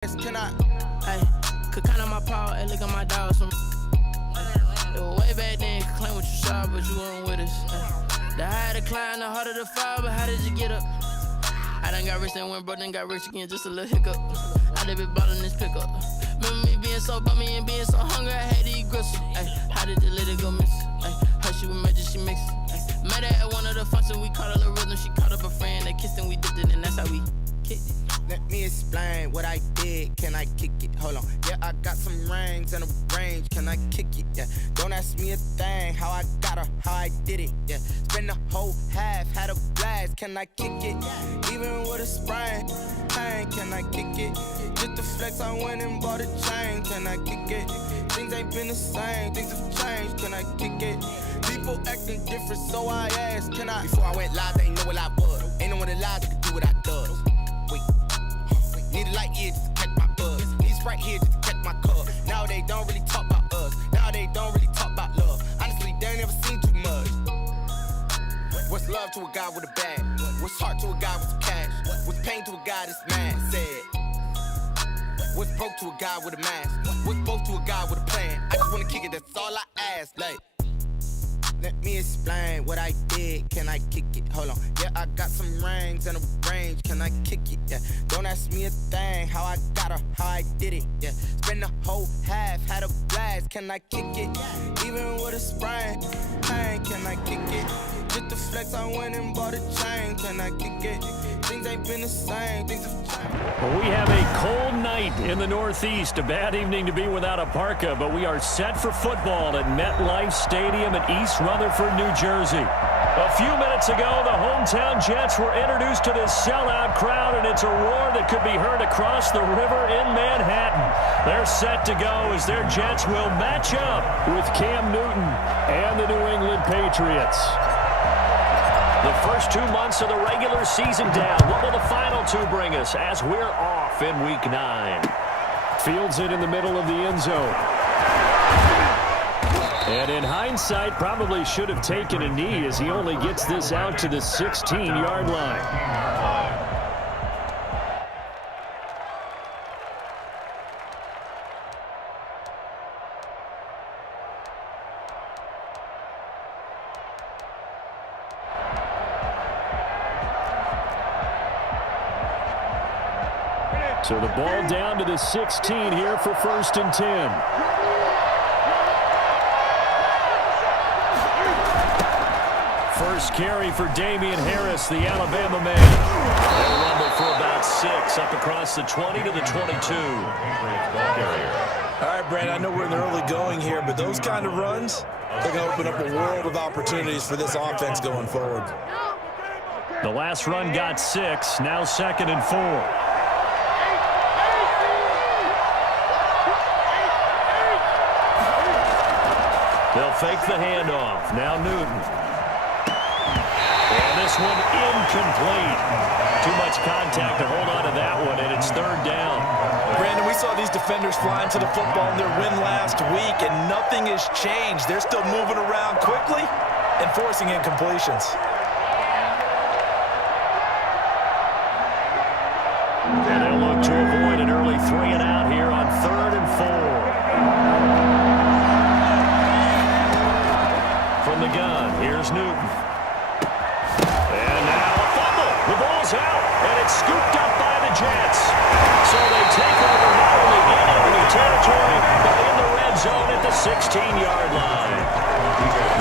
Can I? Hey, could count on my power and look at my dogs from. It was way back then, could claim what you saw, but you weren't with us. The higher the climb, the harder the fall, but how did you get up? I done got rich and went broke, then got rich again, just a little hiccup. I done been ballin' this pickup. Remember me being so bummy and being so hungry, I had to eat gristle. Ay, how did the lady go miss? Ay, her she was major, she mixed. Met her at one of the functions, we caught her the rhythm, she caught up a friend, they kissed and we dipped it, and that's how we kicked it. Let me explain what I did, can I kick it? Hold on, yeah, I got some rings and a range, can I kick it? Yeah, don't ask me a thing, how I got her, how I did it, yeah. Spend the whole half, had a blast, can I kick it? Even with a sprain, pain, can I kick it? Just the flex, I went and bought a chain, can I kick it? Things ain't been the same, things have changed, can I kick it? People acting different, so I asked, can I? Before I went live, they ain't know what I was. Ain't no one alive that could do what I does. Wait. Need a light here just to catch my buzz. Need Sprite here just to catch my cup. Now they don't really talk about us. Now they don't really talk about love. Honestly, they ain't never seen too much. What's love to a guy with a bag? What's heart to a guy with some cash? What's pain to a guy that's mad? Said. What's broke to a guy with a mask? What's broke to a guy with a plan? I just wanna kick it, that's all I ask. Like, let me explain what I did, can I kick it? Hold on, yeah, I got some rings and a range, can I kick it? Yeah, don't ask me a thing, how I got her, how I did it? Yeah, spend the whole half, had a blast, can I kick it? Even with a sprain, pain, can I kick it? Just the flex, I went and bought a chain, can I kick it? Things ain't been the same, things have changed. Well, we have a cold night in the Northeast. A bad evening to be without a parka, but we are set for football at MetLife Stadium in East Rutherford, New Jersey. A few minutes ago, the hometown Jets were introduced to this sellout crowd, and it's a roar that could be heard across the river in Manhattan. They're set to go as their Jets will match up with Cam Newton and the New England Patriots. The first 2 months of the regular season down. What will the final two bring us as we're off in Week 9? Fields it in the middle of the end zone. And in hindsight, probably should have taken a knee as he only gets this out to the 16-yard line. So the ball down to the 16 here for 1st and 10. First carry for Damian Harris, the Alabama man. They'll rumble for about 6 up across the 20 to the 22. All right, Brad, I know we're in the early going here, but those kind of runs, they're going to open up a world of opportunities for this offense going forward. The last run got 6, now 2nd and 4. They'll fake the handoff. Now Newton. And this one incomplete. Too much contact to hold on to that one, and it's 3rd down. Brandon, we saw these defenders flying to the football in their win last week, and nothing has changed. They're still moving around quickly and forcing incompletions. And they'll look to avoid an early 3 and out here on 3rd and 4. From the gun, here's Newton. And now a fumble. The ball's out, and it's scooped up by the Jets. So they take over not only in enemy territory, but in the red zone at the 16-yard line.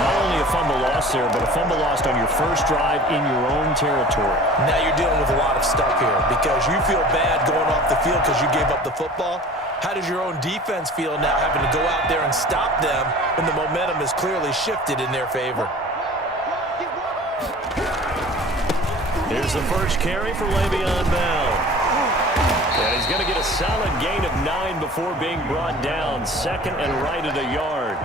Not only a fumble lost there, but a fumble lost on your first drive in your own territory. Now you're dealing with a lot of stuff here because you feel bad going off the field because you gave up the football. How does your own defense feel now having to go out there and stop them when the momentum has clearly shifted in their favor? Here's the first carry for Le'Veon Bell. And he's going to get a solid gain of 9 before being brought down. 2nd and right at a yard.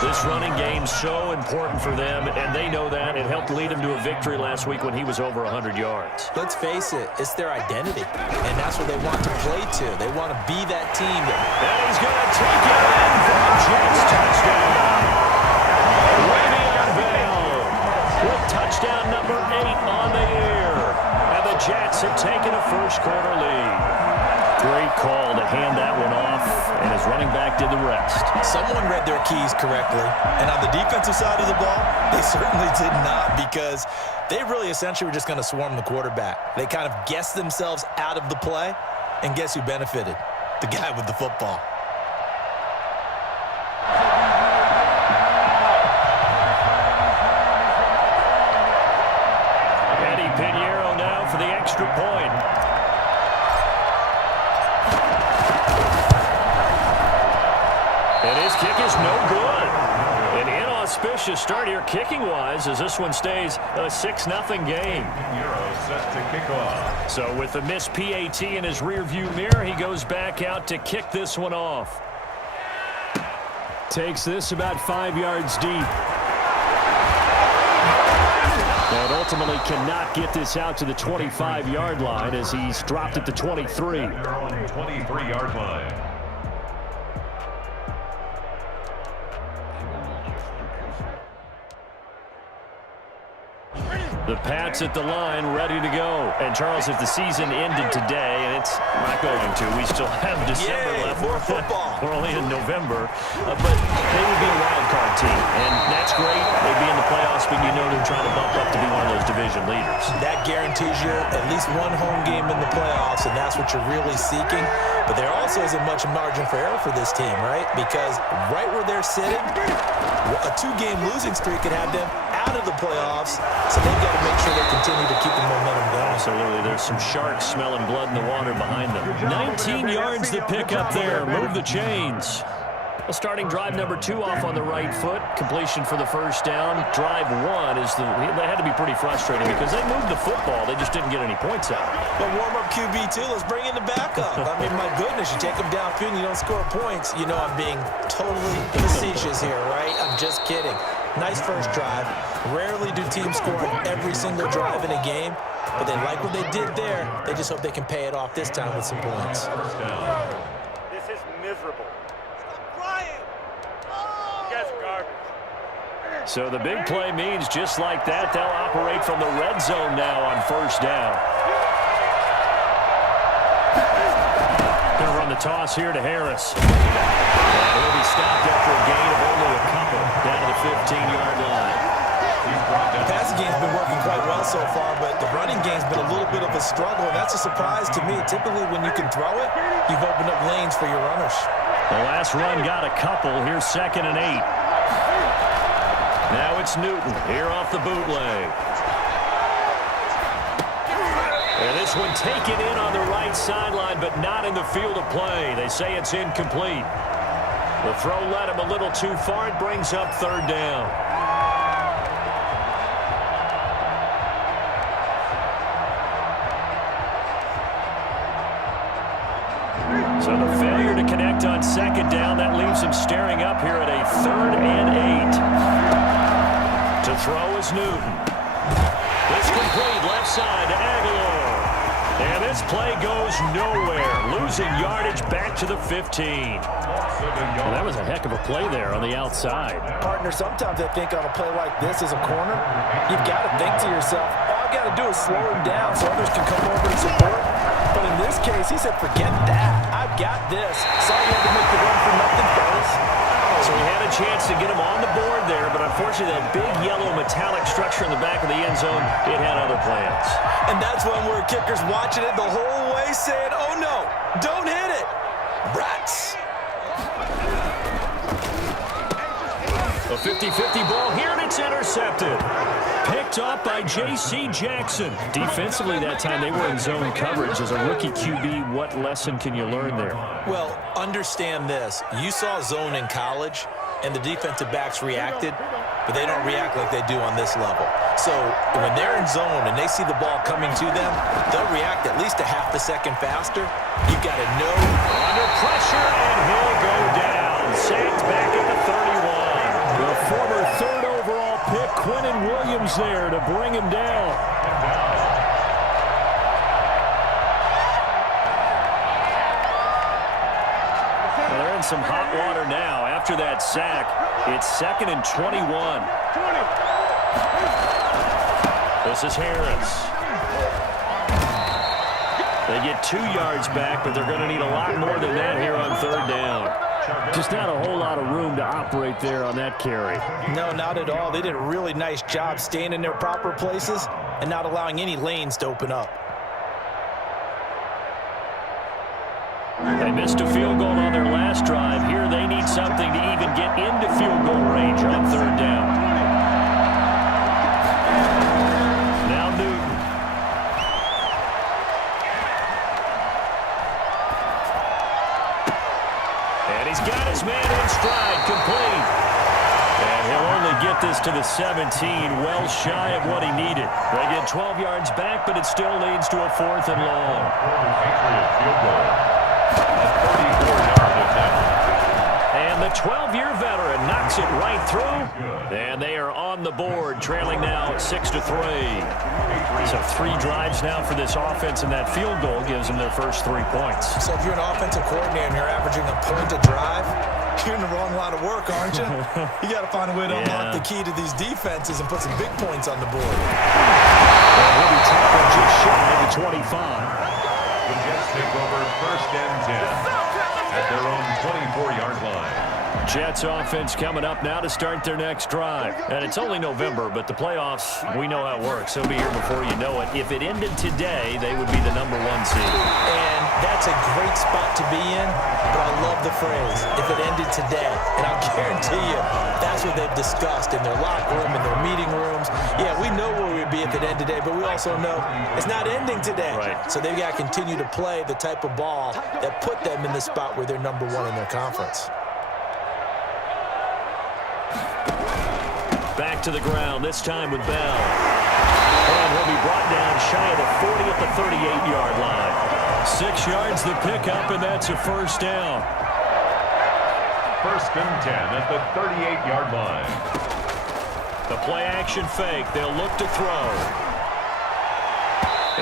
This running game's so important for them, and they know that. It helped lead them to a victory last week when he was over 100 yards. Let's face it, it's their identity, and that's what they want to play to. They want to be that team. And he's going to take it in for a Jets touchdown. Le'Veon Bell with touchdown number 8 on the year. And the Jets have taken a first-quarter lead. great call to hand that one off, and his running back did the rest. Someone read their keys correctly, and on the defensive side of the ball, they certainly did not, because they really essentially were just going to swarm the quarterback. They kind of guessed themselves out of the play, and guess who benefited? The guy with the football. Eddie Pinheiro now for the extra point. And his kick is no good. An inauspicious start here kicking-wise as this one stays a 6-0 game. Set to kick off. So with the missed PAT in his rearview mirror, he goes back out to kick this one off. Takes this about 5 yards deep. But ultimately cannot get this out to the 25-yard line as he's dropped at the 23. They're on the 23-yard line. The Pats at the line, ready to go. And, Charles, if the season ended today, and it's not going to, we still have December left. More football. We're only in November. But they would be a wild card team. And that's great. They'd be in the playoffs, but you know they're trying to bump up to be one of those division leaders. That guarantees you at least one home game in the playoffs, and that's what you're really seeking. But there also isn't much margin for error for this team, right? Because right where they're sitting, a 2-game losing streak could have them out of the playoffs, so they've got to make sure they continue to keep the momentum going. Absolutely. There's some sharks smelling blood in the water behind them. 19 yards to pick up there. Move the chains. Well, starting drive number 2 off on the right foot. Completion for the first down. Drive 1 is they had to be pretty frustrating because they moved the football. They just didn't get any points out. But warm-up QB2, let's bring in the backup. I mean, my goodness, you take them downfield and you don't score points. You know I'm being totally facetious here, right? I'm just kidding. Nice first drive. Rarely do teams score on every single drive in a game, but they like what they did there. They just hope they can pay it off this time with some points. This is miserable. Stop crying. Oh. You guys are garbage. So the big play means just like that, they'll operate from the red zone now on first down. Gonna run the toss here to Harris. And he'll be stopped after a gain of only a couple down to the 15-yard line. The passing game's been working quite well so far, but the running game's been a little bit of a struggle, and that's a surprise to me. Typically, when you can throw it, you've opened up lanes for your runners. The last run got a couple. Here's 2nd and 8. Now it's Newton here off the bootleg. And this one taken in on the right sideline, but not in the field of play. They say it's incomplete. The throw led him a little too far. It brings up 3rd down. So the failure to connect on 2nd down, that leaves him staring up here at a 3rd and 8. To throw is Newton. It's complete left side to Aguilar. And this play goes nowhere. Losing yardage back to the 15. Well, that was a heck of a play there on the outside. Partner, sometimes I think on a play like this as a corner, you've got to think to yourself, all I got to do is slow him down so others can come over and support. But in this case, he said, forget that. I've got this. Sorry you had to make the run for nothing, fellas. So he had a chance to get him on the board there, but unfortunately that big yellow metallic structure in the back of the end zone, it had other plans. And that's when we're kickers watching it the whole way saying, oh no, don't hit it. Rats. A 50-50 ball here, and it's intercepted. Picked off by J.C. Jackson. Defensively that time, they were in zone coverage. As a rookie QB, what lesson can you learn there? Well, understand this. You saw zone in college, and the defensive backs reacted, but they don't react like they do on this level. So when they're in zone and they see the ball coming to them, they'll react at least a half a second faster. You've got to know. Under pressure, and he'll go down. Sacked back at the 31. The former 3rd overall pick, Quinnen Williams, there to bring him down. Well, they're in some hot water now. After that sack, it's 2nd and 21. This is Harris. They get 2 yards back, but they're going to need a lot more than that here on third down. Just not a whole lot of room to operate there on that carry. No, not at all. They did a really nice job staying in their proper places and not allowing any lanes to open up. They missed a field goal on their last drive. Here they need something to even get into field goal range on third down. Now Newton. And he's got his man in stride, complete. And he'll only get this to the 17, well shy of what he needed. They get 12 yards back, but it still leads to a 4th and long. And the 12-year veteran knocks it right through. And they are on the board, trailing now 6-3. So 3 drives now for this offense, and that field goal gives them their first 3 points. So if you're an offensive coordinator and you're averaging a point a drive, you're in the wrong line of work, aren't you? You got to find a way to unlock the key to these defenses and put some big points on the board. And he'll be tackled just shy of the 25. The Jets take over 1st and 10 at their own 24-yard line. Jets offense coming up now to start their next drive. And it's only November, but the playoffs, we know how it works. They'll be here before you know it. If it ended today, they would be the #1 seed. And that's a great spot to be in, but I love the phrase, if it ended today. And I'll guarantee you, that's what they've discussed in their locker room, in their meeting rooms. Yeah, we know where we'd be if it ended today, but we also know it's not ending today. Right. So they've got to continue to play the type of ball that put them in the spot where they're #1 in their conference. Back to the ground, this time with Bell. And he'll be brought down shy of the 40 at the 38-yard line. 6 yards the pickup, and that's a 1st down. 1st and 10 at the 38-yard line. The play-action fake. They'll look to throw.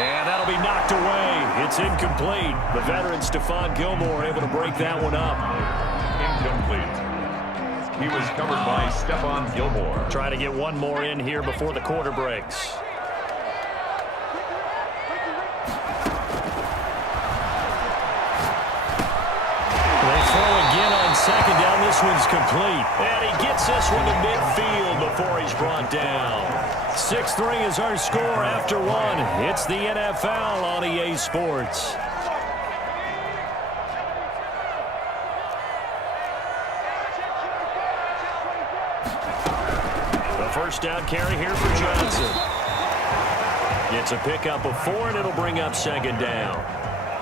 And that'll be knocked away. It's incomplete. The veteran Stephon Gilmore able to break that one up. Incomplete. He was covered by Stephon Gilmore. Trying to get one more in here before the quarter breaks. They throw again on 2nd down. This one's complete. And he gets this one to midfield before he's brought down. 6-3 is our score after 1. It's the NFL on EA Sports. First down carry here for Johnson. It's a pickup of 4, and it'll bring up 2nd down.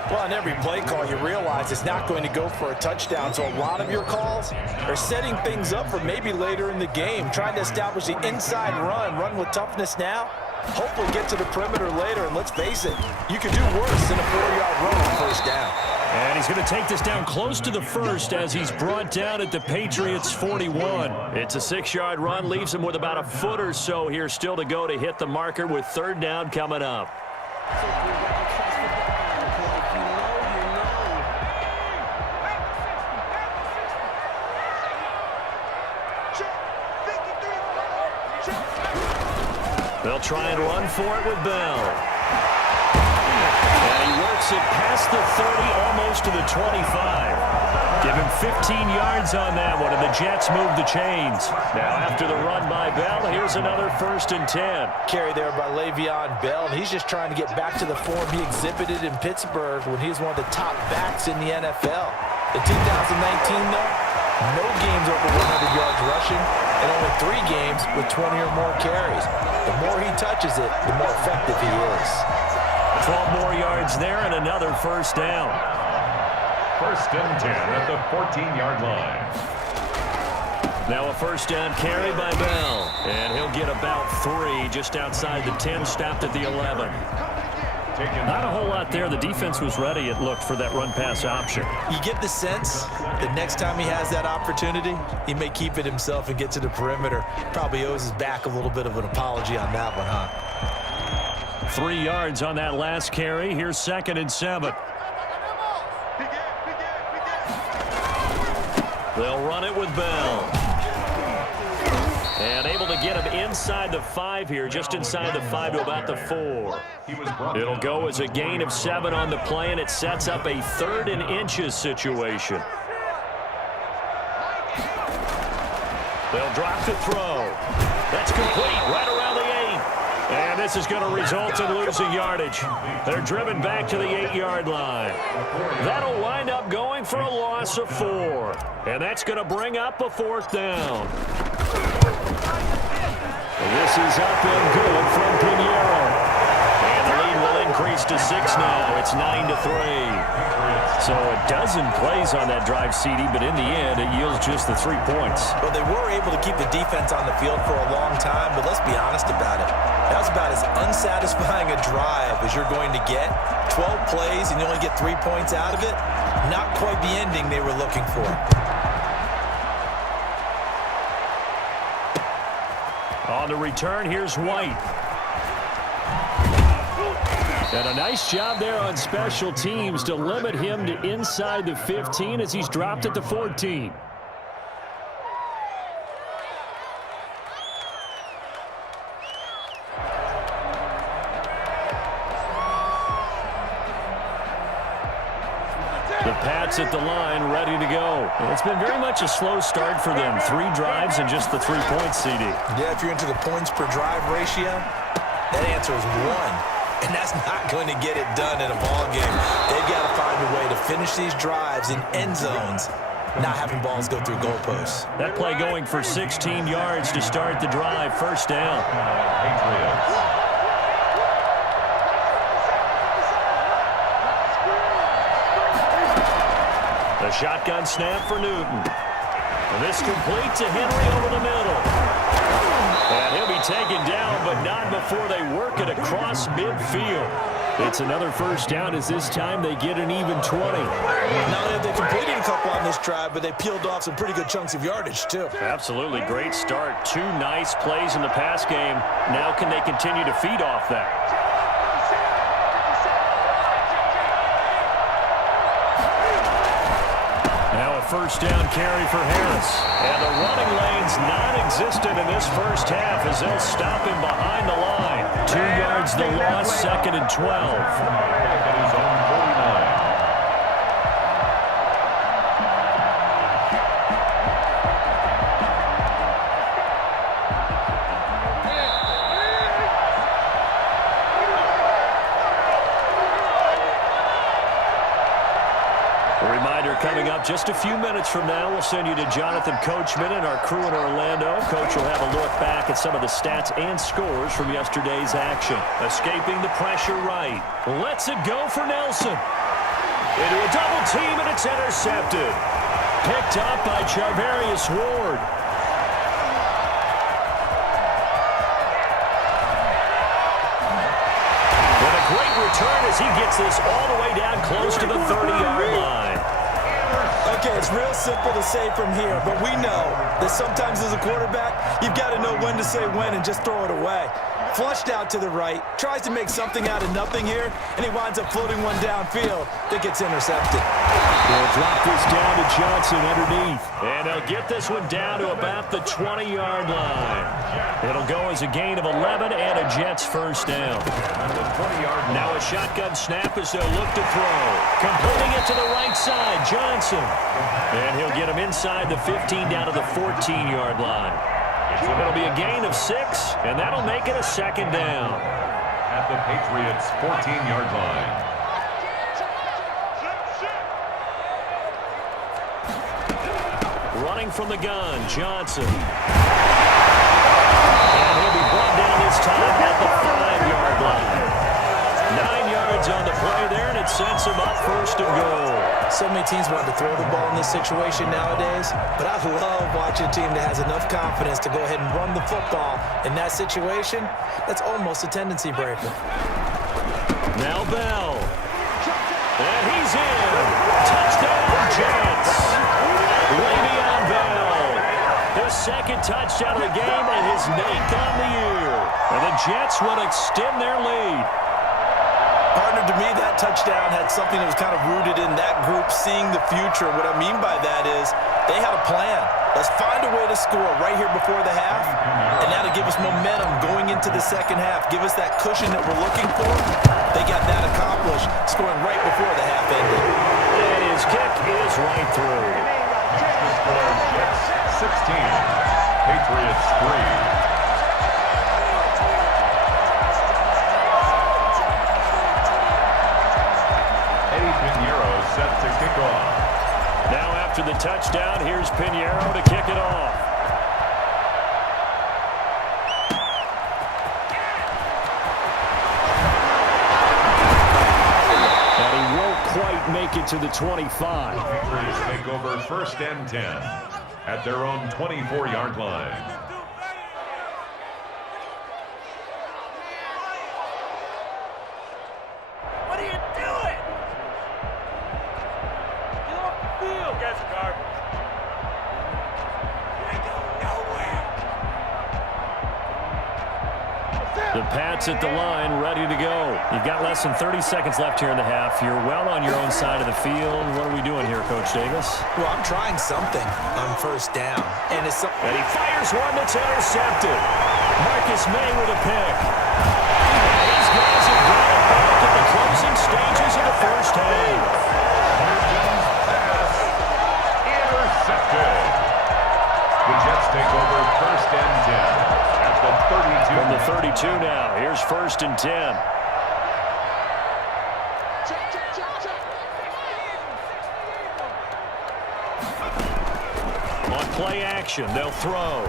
Well, on every play call, you realize it's not going to go for a touchdown. So a lot of your calls are setting things up for maybe later in the game, trying to establish the inside run with toughness now. Hopefully get to the perimeter later, and let's face it, you can do worse than a 4-yard run on 1st down. And he's going to take this down close to the 1st as he's brought down at the Patriots' 41. It's a 6-yard run, leaves him with about a foot or so here still to go to hit the marker with 3rd down coming up. They'll try and run for it with Bell. And he works it past the 30, almost to the 25. Give him 15 yards on that one, and the Jets move the chains. Now after the run by Bell, here's another 1st and 10. Carry there by Le'Veon Bell, and he's just trying to get back to the form he exhibited in Pittsburgh when he was one of the top backs in the NFL. In 2019, though, no games over 100 yards rushing, and only 3 games with 20 or more carries. The more he touches it, the more effective he is. 12 more yards there and another 1st down. 1st and 10 at the 14-yard line. Now a 1st down carry by Bell. And he'll get about 3 just outside the 10, stopped at the 11. Not a whole lot there. The defense was ready, it looked, for that run-pass option. You get the sense that next time he has that opportunity, he may keep it himself and get to the perimeter. Probably owes his back a little bit of an apology on that one, huh? 3 yards on that last carry. Here's 2nd and 7. They'll run it with Bell. And able to get him inside the 5 here, just inside the 5 to about the 4. It'll go as a gain of 7 on the play, and it sets up a 3rd and inches situation. They'll drop to throw. That's complete right around the 8. And this is going to result in losing yardage. They're driven back to the 8-yard line. That'll wind up going for a loss of 4. And that's going to bring up a 4th down. This is up and good from Pinheiro. And the lead will increase to 6 now. It's 9-3. So a dozen plays on that drive, CD, but in the end, it yields just the 3 points. Well, they were able to keep the defense on the field for a long time, but let's be honest about it. That was about as unsatisfying a drive as you're going to get. 12 plays and you only get 3 points out of it. Not quite the ending they were looking for. On the return, here's White. And a nice job there on special teams to limit him to inside the 15 as he's dropped at the 14. The Pats at the line, ready to go. It's been very much a slow start for them. 3 drives and just the 3 points, CD. Yeah, if you're into the points per drive ratio, that answer is 1. And that's not going to get it done in a ball game. They've got to find a way to finish these drives in end zones, not having balls go through goalposts. That play going for 16 yards to start the drive. 1st down. The shotgun snap for Newton. And this complete to Henry over the middle. And he'll be taken down, but not before they work it across midfield. It's another 1st down as this time they get an even 20. Not only have they completed a couple on this drive, but they peeled off some pretty good chunks of yardage, too. Absolutely. Great start. 2 nice plays in the pass game. Now can they continue to feed off that? Now a 1st down carry for Harris. And the running lane's non-existent in this 1st half as they'll stop him behind the line. 2 yards the loss, 2nd and 12. Coming up just a few minutes from now, we'll send you to Jonathan Coachman and our crew in Orlando. Coach will have a look back at some of the stats and scores from yesterday's action. Escaping the pressure right. Lets it go for Nelson. Into a double team, and it's intercepted. Picked up by Charvarius Ward. And a great return as he gets this all the way down close to the 30-yard line. Okay, it's real simple to say from here, but we know that sometimes as a quarterback, you've got to know when to say when and just throw it away. Flushed out to the right, tries to make something out of nothing here, and he winds up floating one downfield that gets intercepted. They'll drop this down to Johnson underneath. And they'll get this one down to about the 20-yard line. It'll go as a gain of 11 and a Jets 1st down. Now a shotgun snap as they'll look to throw. Completing it to the right side, Johnson. And he'll get him inside the 15 down to the 14-yard line. It'll be a gain of 6, and that'll make it a 2nd down. At the Patriots' 14-yard line. Running from the gun, Johnson. And he'll be brought down this time at the 5-yard line. 9 yards on the play there, and it sets him up 1st and goal. So many teams want to throw the ball in this situation nowadays, but I love watching a team that has enough confidence to go ahead and run the football. In that situation, that's almost a tendency breaker. Now Bell. And he's in. Touchdown, Jets. Le'Veon Bell. His 2nd touchdown of the game and his 9th on the year. And the Jets will extend their lead. Partner, to me, that touchdown had something that was kind of rooted in that group seeing the future. What I mean by that is They had a plan. Let's find a way to score right here before the half, and that'll give us momentum going into the second half. Give us that cushion that we're looking for. They got that accomplished, scoring right before the half ended. And his kick is right through. The score, Jets 16, Patriots 3. Set to kick off. Now after the touchdown, here's Pinheiro to kick it off. And he won't quite make it to the 25. The Patriots take over 1st and 10 at their own 24-yard line. The Pats at the line, ready to go. You've got less than 30 seconds left here in the half. You're well on your own side of the field. What are we doing here, Coach Davis? Well, I'm trying something on 1st down. And he fires one that's intercepted. Marcus May with a pick. These guys have got it back at the closing stages of the first half. Pass intercepted. The Jets take over 1st and 10. The 32. From the 32 now. Here's 1st and 10. On play action, they'll throw.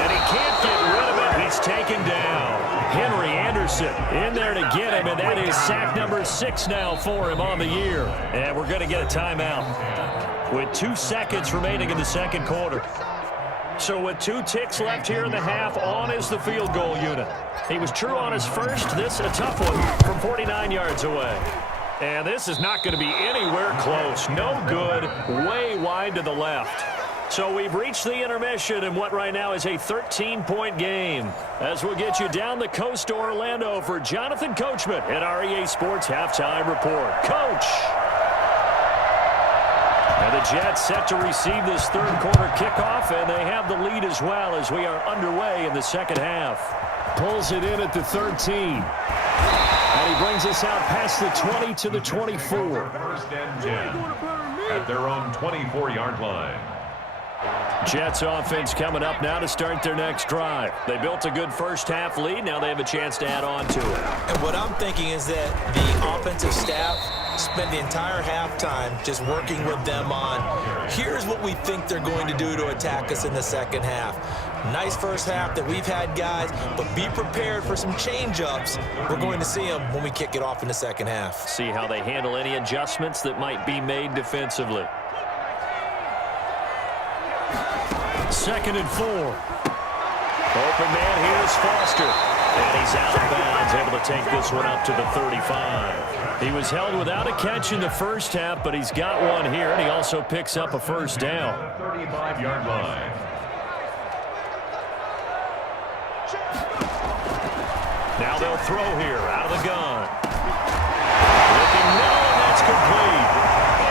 And he can't get rid of it. He's taken down. Henry Anderson in there to get him, and that is sack number 6 now for him on the year. And we're going to get a timeout with 2 seconds remaining in the second quarter. So with 2 ticks left here in the half, on is the field goal unit. He was true on his first. This a tough one from 49 yards away. And this is not going to be anywhere close. No good. Way wide to the left. So we've reached the intermission in what right now is a 13-point game. As we'll get you down the coast to Orlando for Jonathan Coachman at our EA Sports Halftime Report. Coach! And the Jets set to receive this third quarter kickoff, and they have the lead as well as we are underway in the second half. Pulls it in at the 13. And he brings us out past the 20 to the 24. 1st and 10 at their own 24-yard line. Jets offense coming up now to start their next drive. They built a good first half lead. Now they have a chance to add on to it. And what I'm thinking is that the offensive staff spend the entire halftime just working with them on, here's what we think they're going to do to attack us in the second half. Nice first half that we've had, guys, but be prepared for some change-ups. We're going to see them when we kick it off in the second half. See how they handle any adjustments that might be made defensively. 2nd and 4. Open man, here's Foster. And he's out of bounds, able to take this one up to the 35. He was held without a catch in the first half, but he's got one here, and he also picks up a first down. 35-yard line. Now they'll throw here, out of the gun. Looking middle, and that's complete.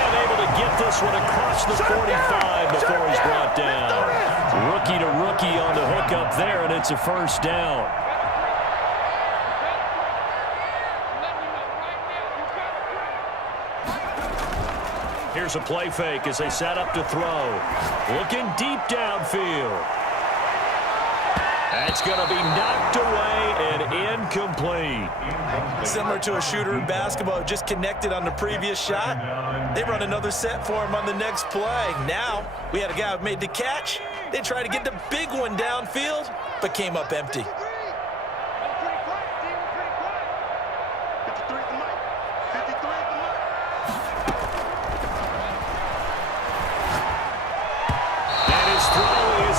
And able to get this one across the 45 before he's brought down. Rookie to rookie on the hook up there, and it's a first down. Here's a play fake as they set up to throw. Looking deep downfield. That's going to be knocked away and incomplete. Similar to a shooter in basketball, just connected on the previous shot. They run another set for him on the next play. Now, we had a guy who made the catch. They tried to get the big one downfield, but came up empty.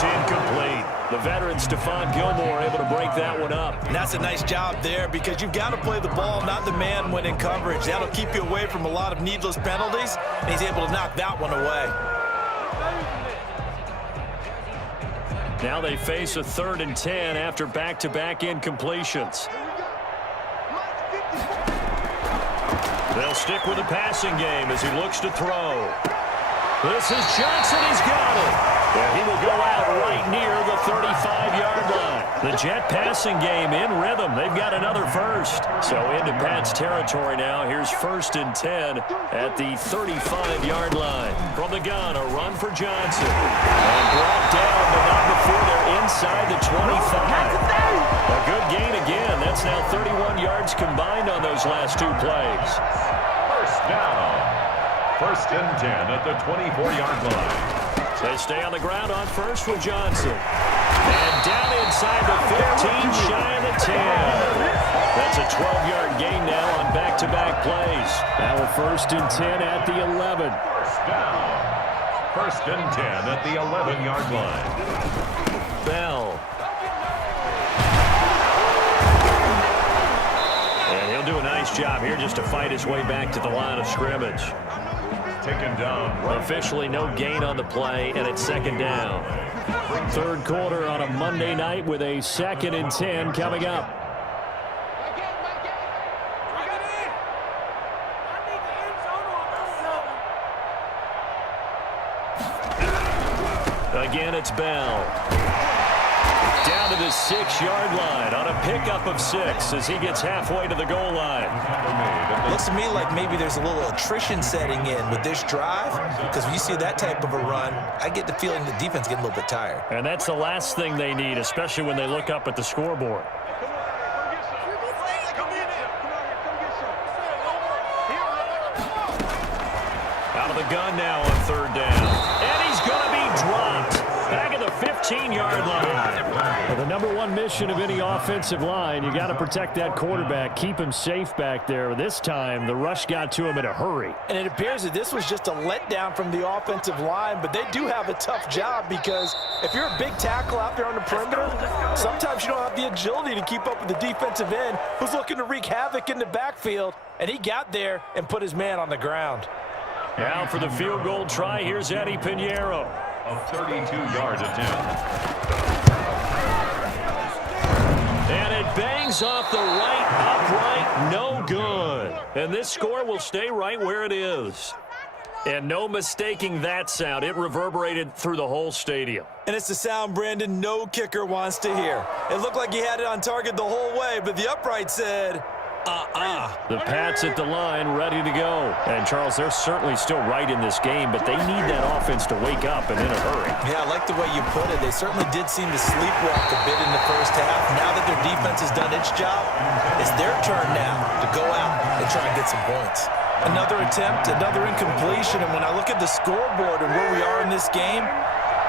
Incomplete. The veteran Stephon Gilmore able to break that one up. And that's a nice job there because you've got to play the ball, not the man when in coverage. That'll keep you away from a lot of needless penalties, and he's able to knock that one away. Now they face a 3rd and 10 after back-to-back incompletions. They'll stick with the passing game as he looks to throw. This is Johnson. He's got it. And he will go out right near the 35-yard line. The Jet passing game in rhythm. They've got another first. So into Pat's territory now. Here's 1st and 10 at the 35-yard line. From the gun, a run for Johnson. And brought down, but not before they're inside the 25. A good gain again. That's now 31 yards combined on those last 2 plays. First down. 1st and 10 at the 24-yard line. They stay on the ground on first with Johnson. And down inside the 15, shy of the 10. That's a 12-yard gain now on back-to-back plays. Now a 1st and 10 at the 11. First down. 1st and 10 at the 11-yard line. Bell. And he'll do a nice job here just to fight his way back to the line of scrimmage. Taken down. Officially no gain on the play, and it's 2nd down. 3rd quarter on a Monday night with a 2nd and 10 coming up. Again, it's Bell. Down to the 6-yard line on a pickup of 6 as he gets halfway to the goal line. Looks to me like maybe there's a little attrition setting in with this drive, because when you see that type of a run, I get the feeling the defense getting a little bit tired. And that's the last thing they need, especially when they look up at the scoreboard. Out of the gun now on 3rd down. And he's going to be dropped. Back at the 15-yard line. Well, the number one mission of any offensive line, you got to protect that quarterback, keep him safe back there. This time, the rush got to him in a hurry. And it appears that this was just a letdown from the offensive line, but they do have a tough job because if you're a big tackle out there on the perimeter, sometimes you don't have the agility to keep up with the defensive end who's looking to wreak havoc in the backfield, and he got there and put his man on the ground. Now for the field goal try, here's Eddie Pinheiro. A 32-yard attempt. And it bangs off the right upright, no good. And this score will stay right where it is. And no mistaking that sound. It reverberated through the whole stadium. And it's the sound Brandon no kicker wants to hear. It looked like he had it on target the whole way, but the upright said, The Pats at the line, ready to go. And, Charles, they're certainly still right in this game, but they need that offense to wake up and in a hurry. Yeah, I like the way you put it. They certainly did seem to sleepwalk a bit in the first half. Now that their defense has done its job, it's their turn now to go out and try and get some points. Another attempt, another incompletion, and when I look at the scoreboard and where we are in this game,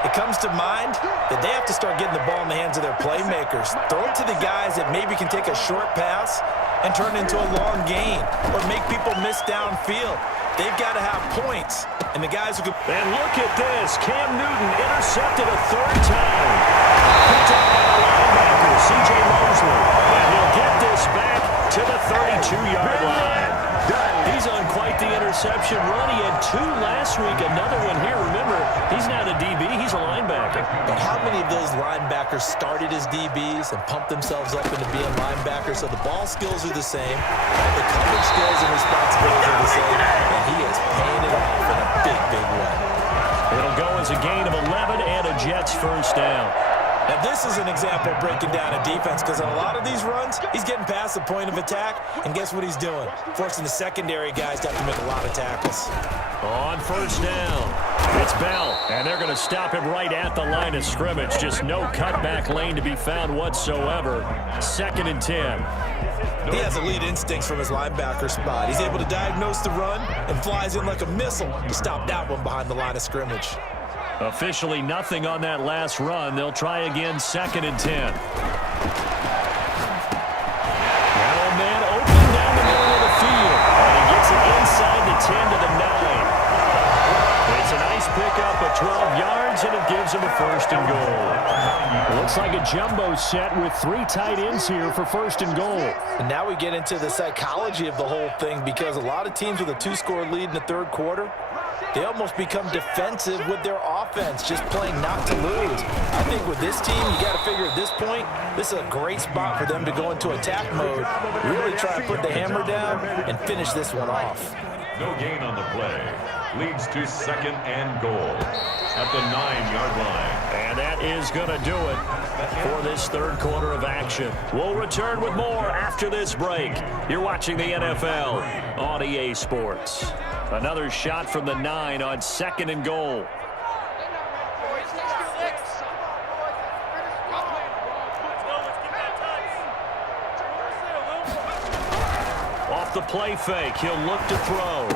it comes to mind that they have to start getting the ball in the hands of their playmakers. Throw it to the guys that maybe can take a short pass and turn it into a long gain or make people miss downfield. They've got to have points. And the guys who can... And look at this. Cam Newton intercepted a 3rd time. Picked up by the linebacker, C.J. Mosley. And he'll get this back to the 32-yard line. He's on quite the interception run. He had 2 last week, another one here. Remember, he's not a DB, he's a linebacker. But how many of those linebackers started as DBs and pumped themselves up into being linebackers? So the ball skills are the same, the coverage skills and responsibilities are the same, and he is paying it off in a big, big way. It'll go as a gain of 11 and a Jets 1st down. Now, this is an example of breaking down a defense because on a lot of these runs, he's getting past the point of attack, and guess what he's doing? Forcing the secondary guys to have to make a lot of tackles. On 1st down, it's Bell, and they're going to stop him right at the line of scrimmage. Just no cutback lane to be found whatsoever. 2nd and 10. He has elite instincts from his linebacker spot. He's able to diagnose the run and flies in like a missile to stop that one behind the line of scrimmage. Officially nothing on that last run. They'll try again, 2nd and 10. Now a man open down the middle of the field. And he gets it inside the 10 to the 9. It's a nice pickup of 12 yards, and it gives him a 1st and goal. Looks like a jumbo set with 3 tight ends here for 1st and goal. And now we get into the psychology of the whole thing because a lot of teams with a 2-score lead in the 3rd quarter, they almost become defensive with their offense, just playing not to lose. I think with this team, you got to figure at this point, this is a great spot for them to go into attack mode, really try to put the hammer down and finish this one off. No gain on the play. Leads to 2nd and goal at the 9-yard line. And that is going to do it for this third quarter of action. We'll return with more after this break. You're watching the NFL on EA Sports. Another shot from the 9 on 2nd and goal. Off the play fake, he'll look to throw.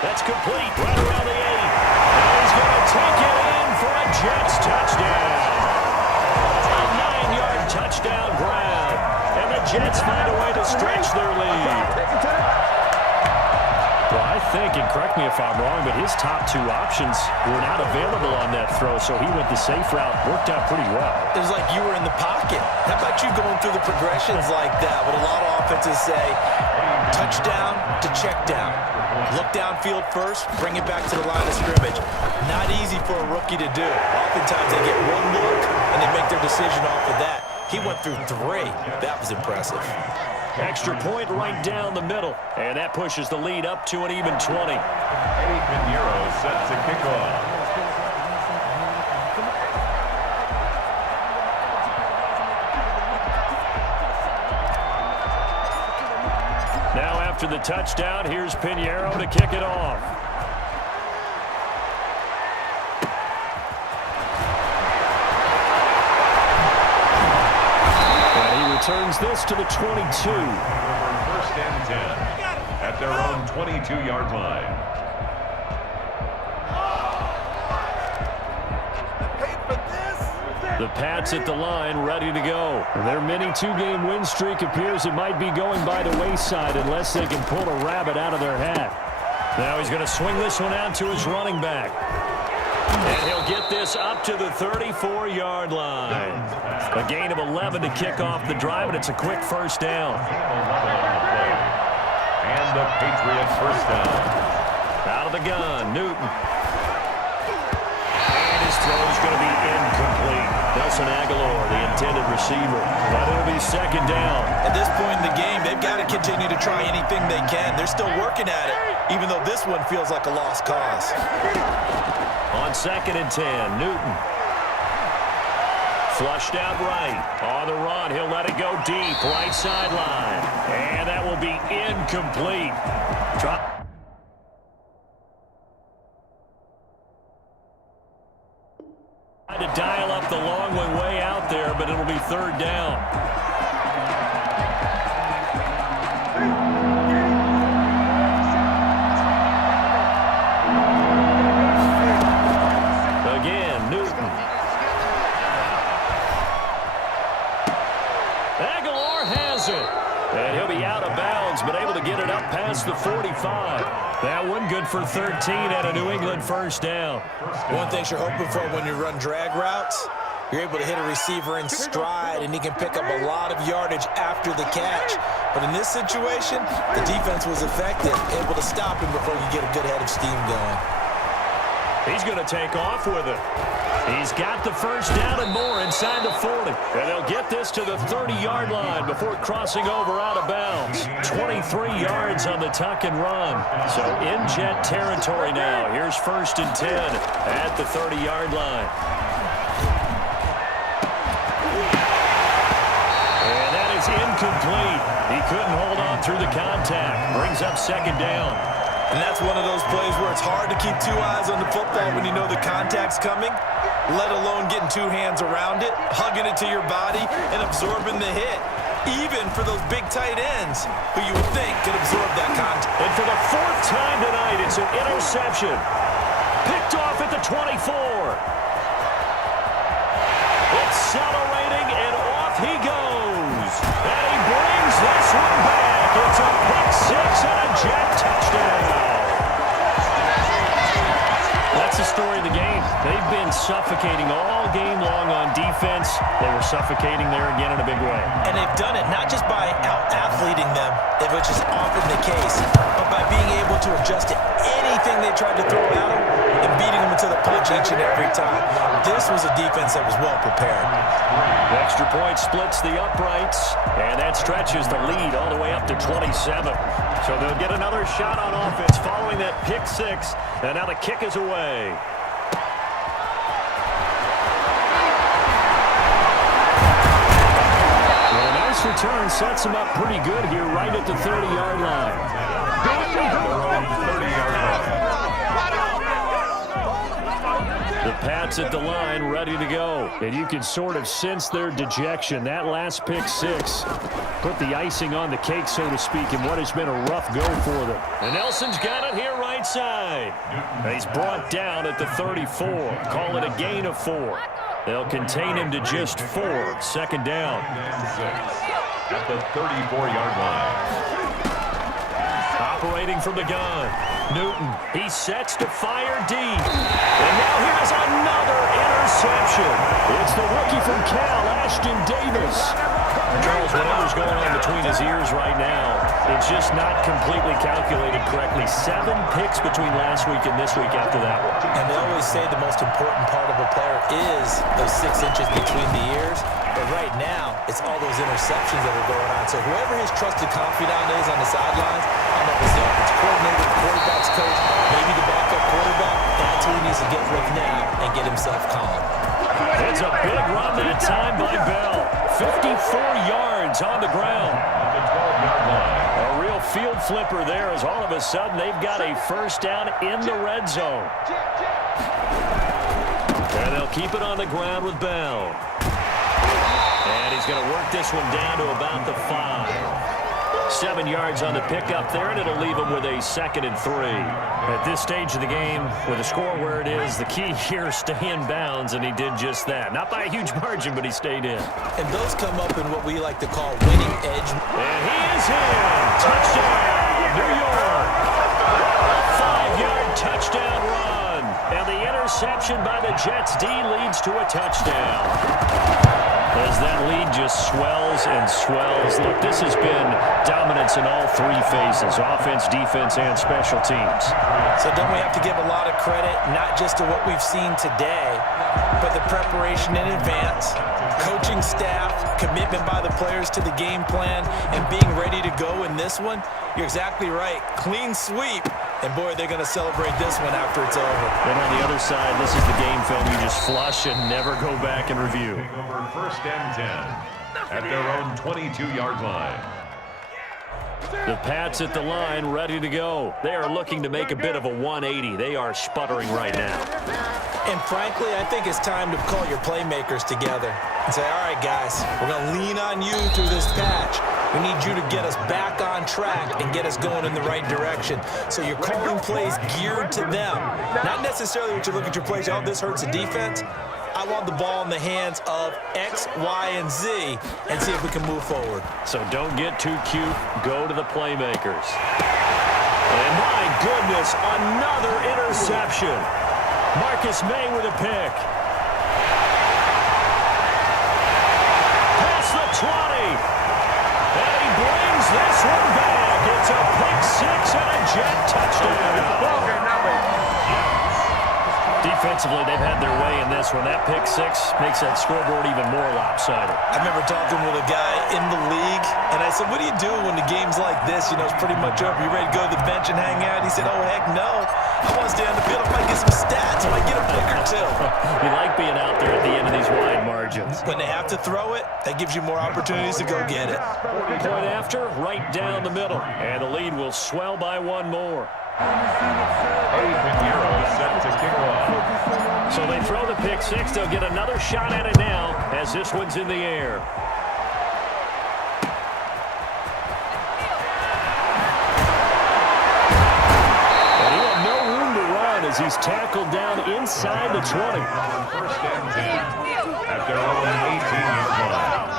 That's complete right around the 8. Now he's going to take it in for a Jets touchdown. A 9-yard touchdown grab. And the Jets find a way to stretch their lead. Well, I think, and correct me if I'm wrong, but his top 2 options were not available on that throw, so he went the safe route. Worked out pretty well. It was like you were in the pocket. How about you going through the progressions like that? What a lot of offenses say, touchdown to check down. Look downfield first, bring it back to the line of scrimmage. Not easy for a rookie to do. Oftentimes they get one look and they make their decision off of that. He went through 3. That was impressive. Extra point right down the middle. And that pushes the lead up to an even 20. Eddie Pinheiro set to kick off. Now after the touchdown, here's Pinheiro to kick it off. Turns this to the 22. 1st and 10 at their own 22-yard line. The Pats at the line, ready to go. Their mini 2-game win streak appears it might be going by the wayside unless they can pull a rabbit out of their hat. Now he's going to swing this one out to his running back. And he'll get this up to the 34-yard line. A gain of 11 to kick off the drive, and it's a quick first down. 11 on the play. And the Patriot first down. Out of the gun, Newton. And his throw is going to be incomplete. Nelson Aguilar, the intended receiver. But it'll be 2nd down. At this point in the game, they've got to continue to try anything they can. They're still working at it, even though this one feels like a lost cause. On 2nd and 10, Newton. Flushed out right. On the run, he'll let it go deep. Right sideline. And that will be incomplete. Drop. Trying to dial up the long one way out there, but it'll be 3rd down. Again, Newton. Aguilar has it. And he'll be out of bounds, but able to get it up past the 45. That one good for 13 and a New England first down. One thing you're hoping for when you run drag routes, you're able to hit a receiver in stride, and he can pick up a lot of yardage after the catch. But in this situation, the defense was effective, able to stop him before you get a good head of steam going. He's going to take off with it. He's got the first down and more inside the 40. And they'll get this to the 30-yard line before crossing over out of bounds. 23 yards on the tuck and run. So in Jet territory now. Here's 1st and 10 at the 30-yard line. And that is incomplete. He couldn't hold on through the contact. Brings up 2nd down. And that's one of those plays where it's hard to keep 2 eyes on the football when you know the contact's coming, let alone getting 2 hands around it, hugging it to your body, and absorbing the hit. Even for those big tight ends who you would think could absorb that contact. And for the 4th time tonight, it's an interception. Picked off at the 24. Accelerating, and off he goes. And he brings this one back. It's a pick 6 and a Jet touchdown. That's the story of the game. They've been suffocating all game long on defense. They were suffocating there again in a big way. And they've done it not just by out-athleting them, which is often the case, but by being able to adjust to anything they tried to throw at them and beating them to the punch each and every time. This was a defense that was well prepared. The extra point splits the uprights, and that stretches the lead all the way up to 27. So they'll get another shot on offense following that pick six, and now the kick is away. Well, a nice return sets them up pretty good here right at the 30-yard line. 30-yard line. The Pats at the line, ready to go. And you can sort of sense their dejection. That last pick six put the icing on the cake, so to speak, in what has been a rough go for them. And Nelson's got it here right side. And he's brought down at the 34. Call it a gain of 4. They'll contain him to just 4. Second down. At the 34-yard line. Operating from the gun. Newton, he sets to fire deep. And now here's another interception. It's the rookie from Cal, Ashton Davis. Charles, whatever's going on between his ears right now, it's just not completely calculated correctly. 7 picks between last week and this week after that one. And they always say the most important part of a player is those 6 inches between the ears. But right now, it's all those interceptions that are going on. So whoever his trusted confidant is on the sidelines, I don't know if it's the offensive coordinator, the quarterback's coach, maybe the backup quarterback, that's who he needs to get with now and get himself calm. It's a big run that time by Bell. 54 yards on the ground. At the 12-yard line. A real field flipper there as all of a sudden they've got a first down in the red zone. And they'll keep it on the ground with Bell. And he's going to work this one down to about the 5. 7 yards on the pickup there, and it'll leave him with a 2nd and 3. At this stage of the game, with the score where it is, the key here is stay in bounds, and he did just that. Not by a huge margin, but he stayed in. And those come up in what we like to call winning edge. And he is in. Touchdown, New York. A 5-yard touchdown run. And the interception by the Jets D leads to a touchdown. As that lead just swells and swells. Look, this has been dominance in all 3 phases, offense, defense, and special teams. So don't we have to give a lot of credit, not just to what we've seen today, but the preparation in advance, coaching staff, commitment by the players to the game plan, and being ready to go in this one? You're exactly right. Clean sweep. And, boy, they're going to celebrate this one after it's over. And on the other side, this is the game film you just flush and never go back and review. Taking over 1st and 10 at their own 22-yard line. The Pats at the line, ready to go. They are looking to make a bit of a 180. They are sputtering right now. And, frankly, I think it's time to call your playmakers together and say, all right, guys, we're going to lean on you through this patch. We need you to get us back on track and get us going in the right direction. So you're calling plays geared to them. Not necessarily what you look at your plays, oh, this hurts the defense. I want the ball in the hands of X, Y, and Z and see if we can move forward. So don't get too cute. Go to the playmakers. And my goodness, another interception. Marcus May with a pick. Past the 20. And he brings this one back. It's a pick 6 and a Jet touchdown. Defensively, they've had their way in this one. That pick 6 makes that scoreboard even more lopsided. I remember talking with a guy in the league, and I said, what do you do when the game's like this? You know, it's pretty much over. You ready to go to the bench and hang out? He said, oh, heck no. I want to stay on the field. I might get some stats. I might get a pick or 2. You like being out there at the end of these wide margins. When they have to throw it, that gives you more opportunities to go get it. Point after, right down the middle. And the lead will swell by 1 more. Eddie Pinheiro set to kick off. So they throw the pick 6. They'll get another shot at it now as this one's in the air. And he had no room to run as he's tackled down inside the 20. 1st and 10 at their own 18-yard line.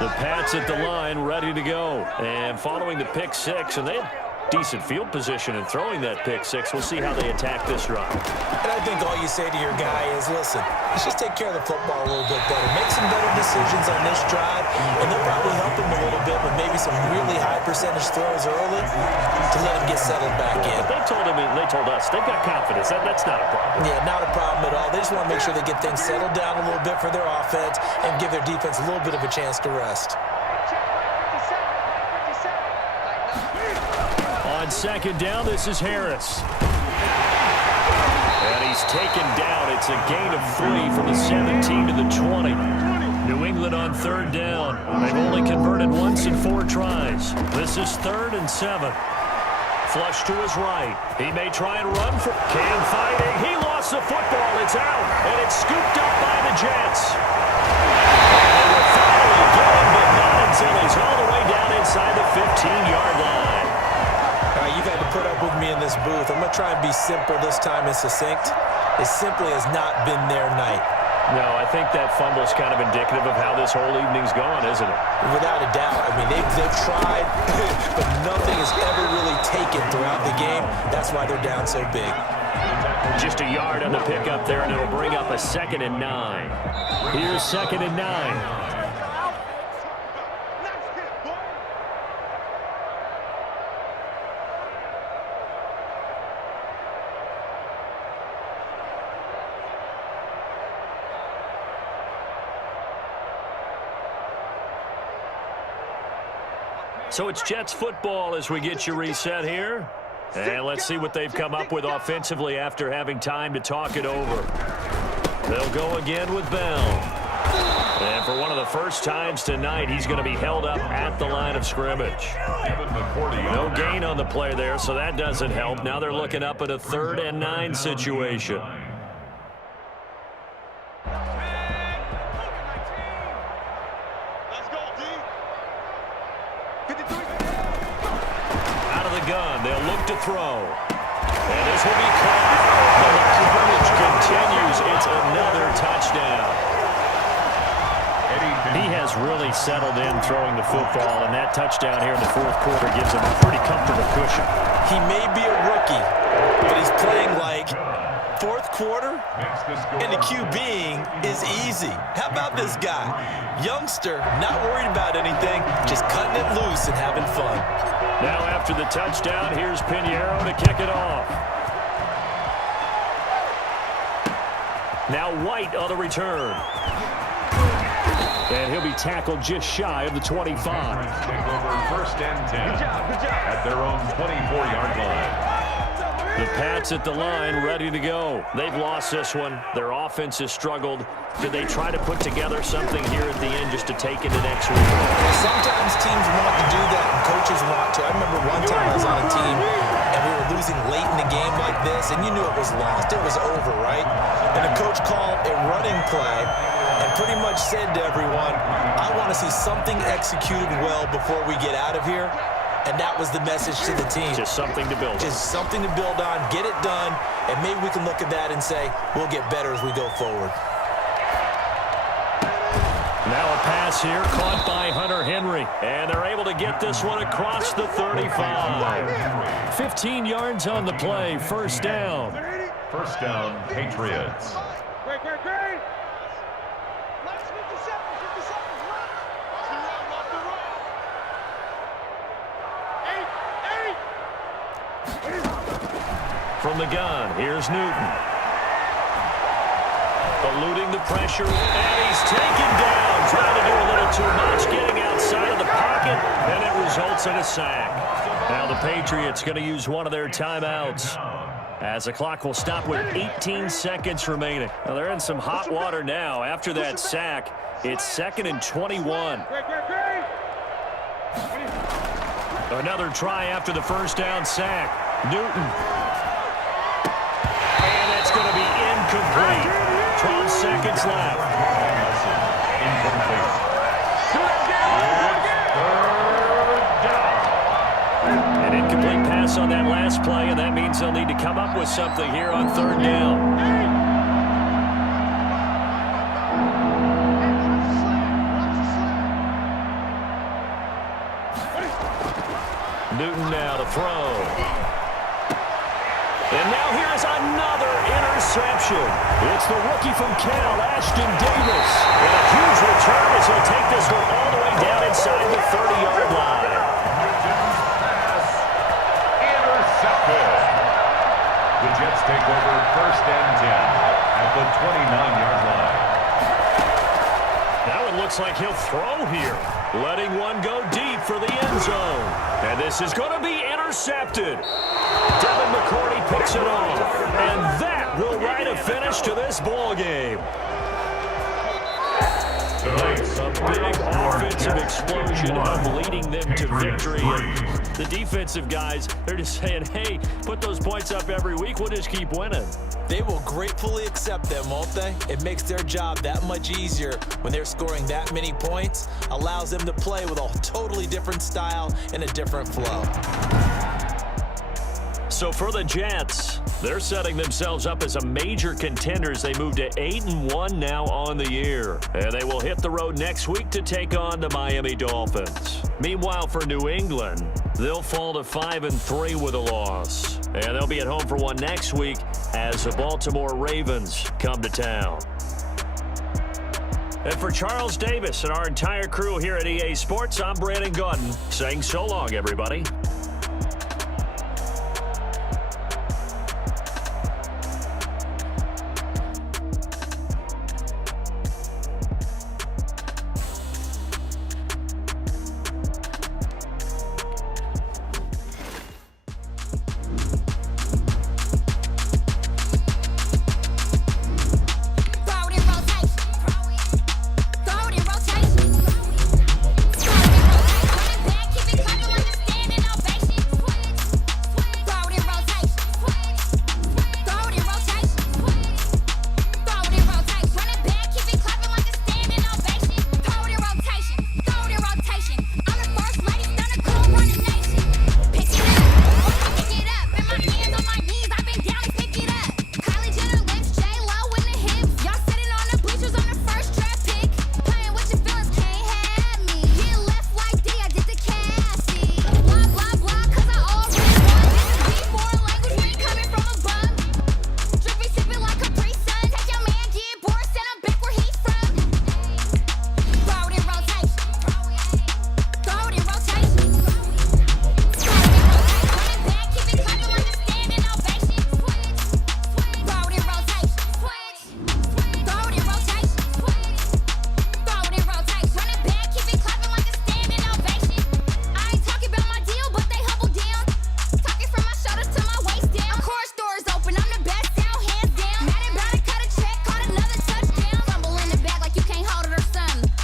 The Pats at the line, ready to go. And following the pick 6, and they decent field position in throwing that pick six. We'll see how they attack this drive. And I think all you say to your guy is, listen, let's just take care of the football a little bit better. Make some better decisions on this drive, and they'll probably help him a little bit with maybe some really high percentage throws early to let him get settled back in. But they told us they've got confidence. That's not a problem. Yeah, not a problem at all. They just want to make sure they get things settled down a little bit for their offense and give their defense a little bit of a chance to rest. On second down, this is Harris. And he's taken down. It's a gain of 3 from the 17 to the 20. New England on third down. They've only converted once in 4 tries. This is 3rd and 7. Flush to his right. He may try and run for Cam fighting. He lost the football. It's out, and it's scooped up by the Jets. They will finally get him, but not until he's all the way down inside the 15-yard line. All right, you've had to put up with me in this booth. I'm going to try and be simple this time and succinct. It simply has not been their night. No, I think that fumble's kind of indicative of how this whole evening's going, isn't it? Without a doubt. I mean, they've tried, but nothing has ever really taken throughout the game. That's why they're down so big. Just a yard on the pickup there, and it'll bring up a 2nd and 9. Here's 2nd and 9. So it's Jets football as we get you reset here. And let's see what they've come up with offensively after having time to talk it over. They'll go again with Bell. And for one of the first times tonight, he's going to be held up at the line of scrimmage. No gain on the play there, so that doesn't help. Now they're looking up at a 3rd and 9 situation. They'll look to throw. And this will be caught. The coverage continues. It's another touchdown. He has really settled in throwing the football, and that touchdown here in the 4th quarter gives him a pretty comfortable cushion. He may be a rookie, but he's playing like 4th quarter, and the QBing is easy. How about this guy? Youngster, not worried about anything, just cutting it loose and having fun. Now after the touchdown, here's Pinheiro to kick it off. Now White on the return. And he'll be tackled just shy of the 25. Take over 1st and 10 at their own 24-yard line. The Pats at the line, ready to go. They've lost this one. Their offense has struggled. Did they try to put together something here at the end just to take into next week? Sometimes teams want to do that, and coaches want to. I remember one time I was on a team, and we were losing late in the game like this, and you knew it was lost. It was over, right? And the coach called a running play and pretty much said to everyone, I want to see something executed well before we get out of here. And that was the message to the team. Just something to build on. Just something to build on, get it done, and maybe we can look at that and say, we'll get better as we go forward. Now a pass here caught by Hunter Henry. And they're able to get this one across the 35. 15 yards on the play, 1st down. 1st down, Patriots. Great. From the gun, here's Newton. Eluding the pressure, and he's taken down. Trying to do a little too much, getting outside of the pocket, and it results in a sack. Now the Patriots going to use one of their timeouts, as the clock will stop with 18 seconds remaining. Now they're in some hot water now. After that sack, it's 2nd and 21. Another try after the 1st down sack. Newton. And that's going to be incomplete. 12 seconds left. An incomplete pass on that last play, and that means they'll need to come up with something here on 3rd down. Newton now to throw. And now here's another interception. It's the rookie from Cal, Ashton Davis. And a huge return as he'll take this one all the way down inside the 30-yard line. Newton's pass intercepted. The Jets take over 1st and 10 at the 29-yard line. Now it looks like he'll throw here. Letting one go deep for the end zone. And this is going to be intercepted. Devin McCourty picks it off. And that will write a finish to this ball game. A big offensive explosion leading them to victory. And the defensive guys, they're just saying, hey, put those points up every week. We'll just keep winning. They will gratefully accept them, won't they? It makes their job that much easier when they're scoring that many points. Allows them to play with a totally different style and a different flow. So for the Jets, they're setting themselves up as a major contender as they move to 8-1 now on the year. And they will hit the road next week to take on the Miami Dolphins. Meanwhile, for New England, they'll fall to 5-3 with a loss. And they'll be at home for one next week as the Baltimore Ravens come to town. And for Charles Davis and our entire crew here at EA Sports, I'm Brandon Gaudin saying so long, everybody.